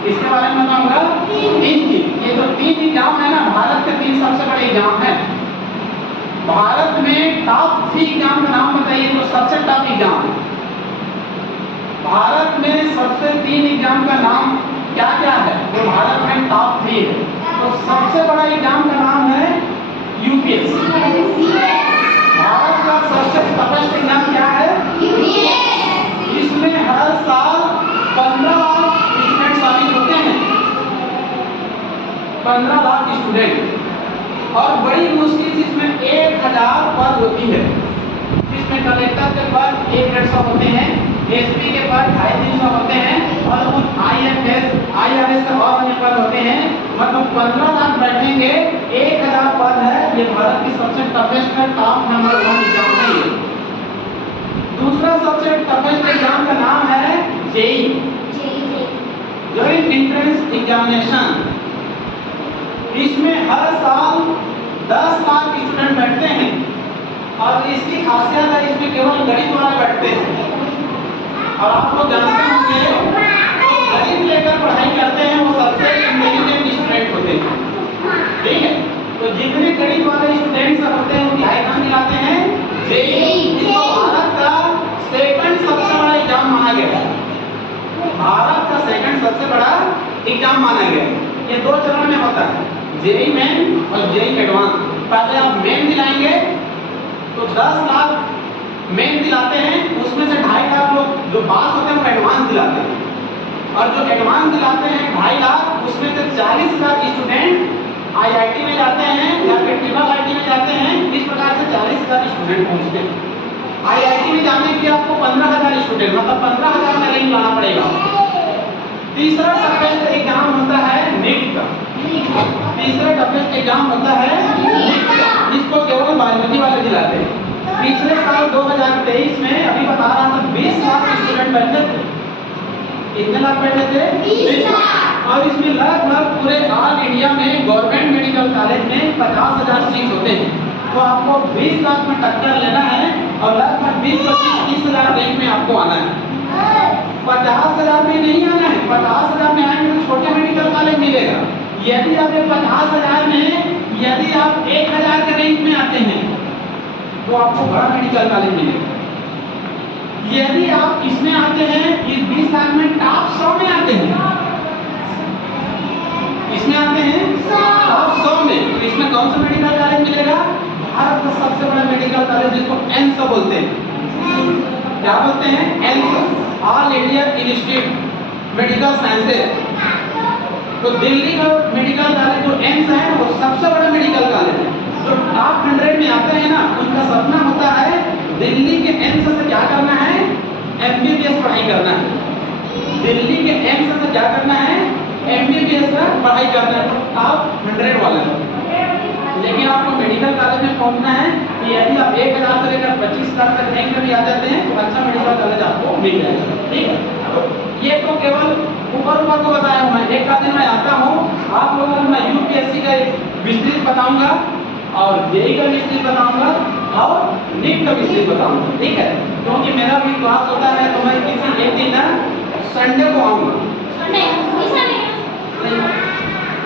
इसके बारे में बताऊंगा तीन चीज। ये जो तीन एग्जाम है ना, भारत के तीन सबसे बड़े एग्जाम है। भारत में टॉप 3 एग्जाम का नाम बताइए तो सबसे टॉप एग्जाम है भारत में। सबसे 3 एग्जाम का नाम क्या क्या है जो भारत में टॉप 3 है? तो सबसे बड़ा एग्जाम का नाम है यूपीएससी। भारत का सबसे टफेस्ट एग्जाम क्या है? यूपीएससी। इसमें हर साल 15 लाख स्टूडेंट शामिल होते हैं, 15 लाख स्टूडेंट। और बड़ी मुश्किल से इसमें 1000 पद होती है, जिसमें कलेक्टर के पद 150 होते हैं, एसपी के पद 250 होते हैं, और कुछ आईएफएस आईआरएस के और अन्य पद होते हैं। मतलब 15 लाख बैठेंगे, 1000 पद है। ये भारत की सबसे टफेस्ट टॉप नंबर 1 एग्जाम है ये। दूसरा सबसे टफेस्ट एग्जाम का नाम है जेईई, जॉइंट एंट्रेंस एग्जामिनेशन। इसमें हर साल 10 लाख स्टूडेंट बैठते हैं, और इसकी खासियत है इसमें केवल गणित वाले बैठते हैं। और आप लोग जानते होंगे जो गणित लेकर पढ़ाई करते हैं वो सबसे इंटेलिजेंट स्टूडेंट होते हैं, ठीक है। तो जितने गणित वाले स्टूडेंट्स होते हैं उनकी हाई कहाँ दिलाते हैं? जेईई। इसको भारत का सेकंड सबसे बड़ा एग्जाम माना गया है। भारत का सेकंड सबसे बड़ा एग्जाम माना गया है। ये 2 चरण में होता है, जेईई मेन और जेईई एडवांस। पहले आप मेन दिलाएंगे तो 10 लाख मेन दिलाते हैं, उसमें से 2.5 लाख लोग जो पास होते हैं वो एडवांस दिलाते हैं, और जो एडवांस दिलाते हैं 2.5 लाख, उसमें से 40 लाख स्टूडेंट आईआईटी में जाते हैं या फिर ट्रिपल आईटी में जाते हैं। इस प्रकार से 40 लाख स्टूडेंट पहुंचते हैं। आईआईटी में जाने के लिए आपको 15,000 स्टूडेंट मतलब 15,000 का रैंक लाना पड़ेगा। तीसरा टफेस्ट एग्जाम होता है नीट का। तीसरा टफेस्ट एग्जाम होता है नीट का, जिसको केवल बायोलॉजी वाले दिलाते हैं। पिछले साल 2023 में अभी बता रहा था 20 लाख स्टूडेंट बैठे थे। कितने लाख बैठे थे? 20 लाख। और इसमें लगभग पूरे ऑल इंडिया में गवर्नमेंट मेडिकल कॉलेज में 50,000 सीट होते हैं। तो आपको 20 लाख में टक्कर लेना है और लगभग 20-25-30,000 रैंक में आपको आना है। 50,000 में नहीं आना है। 50,000 में आएंगे तो छोटे मेडिकल कॉलेज मिलेगा। यदि आप 50,000 में यदि आप 1000 के रैंक में आते हैं तो आपको बड़ा मेडिकल कॉलेज मिलेगा। यदि आप इसमें आते हैं, इस 20 लाख में टॉप 100 में आते हैं, इसमें आते हैं टॉप 100 में, तो इसमें कौन सा मेडिकल कॉलेज मिलेगा? भारत का सबसे बड़ा मेडिकल कॉलेज, जिसको एम्स बोलते हैं। क्या बोलते हैं? AIIMS, all India institute medical sciences. तो दिल्ली का मेडिकल कॉलेज जो एम्स है वो सबसे बड़ा मेडिकल कॉलेज है। जो टॉप 100 में आते हैं ना, उनका सपना होता है दिल्ली के एम्स से क्या करना है? एमबीबीएस पढ़ाई करना है। दिल्ली के एम्स से क्या करना है? एमबीबीएस का पढ़ाई करना है। तो टॉप 100 वाले लोग। लेकिन आपको मेडिकल कॉलेज में पहुंचना है कि यदि आप 1000 से लेकर 25 लाख तक रैंक में भी आ जाते हैं तो अच्छा मेडिकल कॉलेज आपको मिल जाएगा, ठीक है। तो ये तो केवल ऊपर को बताया हूँ मैं। एक दिन मैं आता हूँ, आप लोगों को मैं यूपीएससी का विस्तृत बताऊंगा और जेईई का विस्तृत बताऊंगा और नीट का विस्तृत बताऊंगा, ठीक है। क्योंकि मेरा भी क्लास होता है तो मैं किसी एक दिन ना संडे को आऊंगा,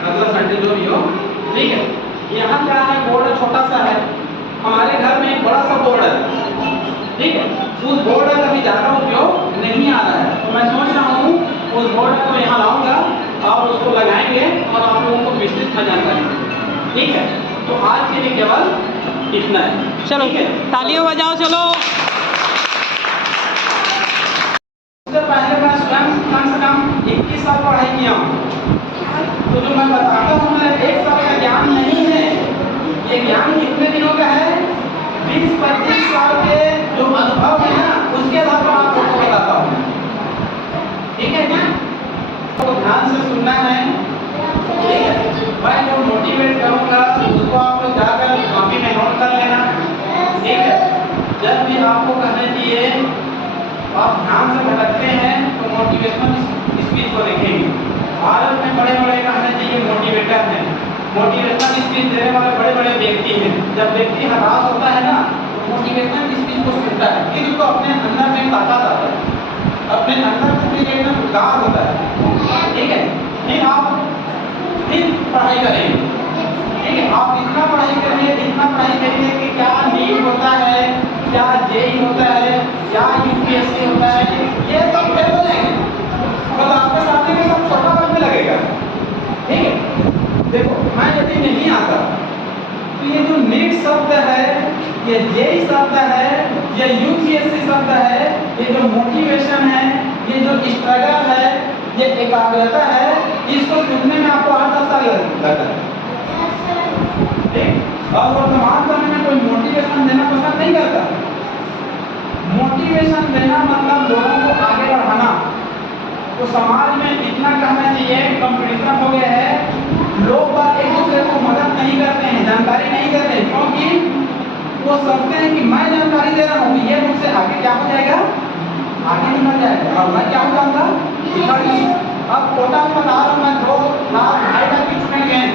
मतलब संडे जो भी हो, ठीक है। यहाँ क्या है, बोर्ड छोटा सा है, हमारे घर में एक बड़ा सा बोर्ड है, ठीक है। उस बोर्ड का कभी ज़्यादा उपयोग नहीं आ रहा है, तो मैं सोच रहा हूँ उस बोर्ड को यहाँ लाऊंगा और उसको लगाएंगे और आप लोगों को विस्तृत में जानकारी देंगे, ठीक है। तो आज के लिए केवल इतना है। चलो तालियां बजाओ। चलो उससे पहले मैं स्वयं कम से कम 21 साल पढ़ाई किया हूँ, तो जो मैं बताता हूँ मैं 1 साल का ज्ञान नहीं है। ये ज्ञान कितने दिनों का है? 20-25 साल के जो अनुभव है ना, उसके आधार पर आप लोगों को बताता हूँ, ठीक है क्या? तो ध्यान से सुनना है, ठीक है। मैं जो मोटिवेट करूँगा उसको आप लोग जाकर कॉपी में नोट कर लेना, ठीक है। जब भी आपको कहने चाहिए आप ध्यान से भटकते हैं तो मोटिवेशनल स्पीच को देखेंगे। भारत में बड़े बड़े कहने चाहिए मोटिवेटर हैं, मोटिवेशनल स्पीच देने वाले बड़े बड़े व्यक्ति हैं। जब व्यक्ति हताश होता है ना तो मोटिवेशनल स्पीच को सुनता है, फिर उसको अपने अंदर में ताकत आता है, अपने अंदर से एकदम उद्गार होता है, ठीक है। पढ़ाई करेंगे। ठीक है, आप इतना पढ़ाई करेंगे कि क्या नीट होता है, क्या जेई होता है, क्या यूपीएससी होता है, ये सब फेल हो जाएंगे। बस आपके सामने में सब छोटा बनने लगेगा। ठीक है, देखो मैं यदि नहीं आता तो ये जो नीट शब्द है, ये जेई शब्द है, ये यूपीएससी शब्द है, ये जो मोटिवेशन है, ये जो स्ट्रगल है, ये एकाग्रता है, इसको सुनने में आपको 8-10 साल लगता है। ठीक, और वर्तमान समय में कोई मोटिवेशन देना पसंद नहीं करता। मोटिवेशन देना मतलब लोगों को आगे बढ़ाना। तो समाज में इतना कहना चाहिए, कंपटीशन हो गया है, लोग बात एक दूसरे को मदद नहीं करते हैं, जानकारी नहीं देते, क्योंकि वो समझते हैं कि मैं जानकारी दे रहा हूँ, ये मुझसे आगे क्या हो जाएगा, आगे निकल जाएगा, और मैं क्या हो जाऊंगा। अब कोटा में बता रहा हूँ मैं 2 लाख 2.5 लाख की स्टूडेंट गए,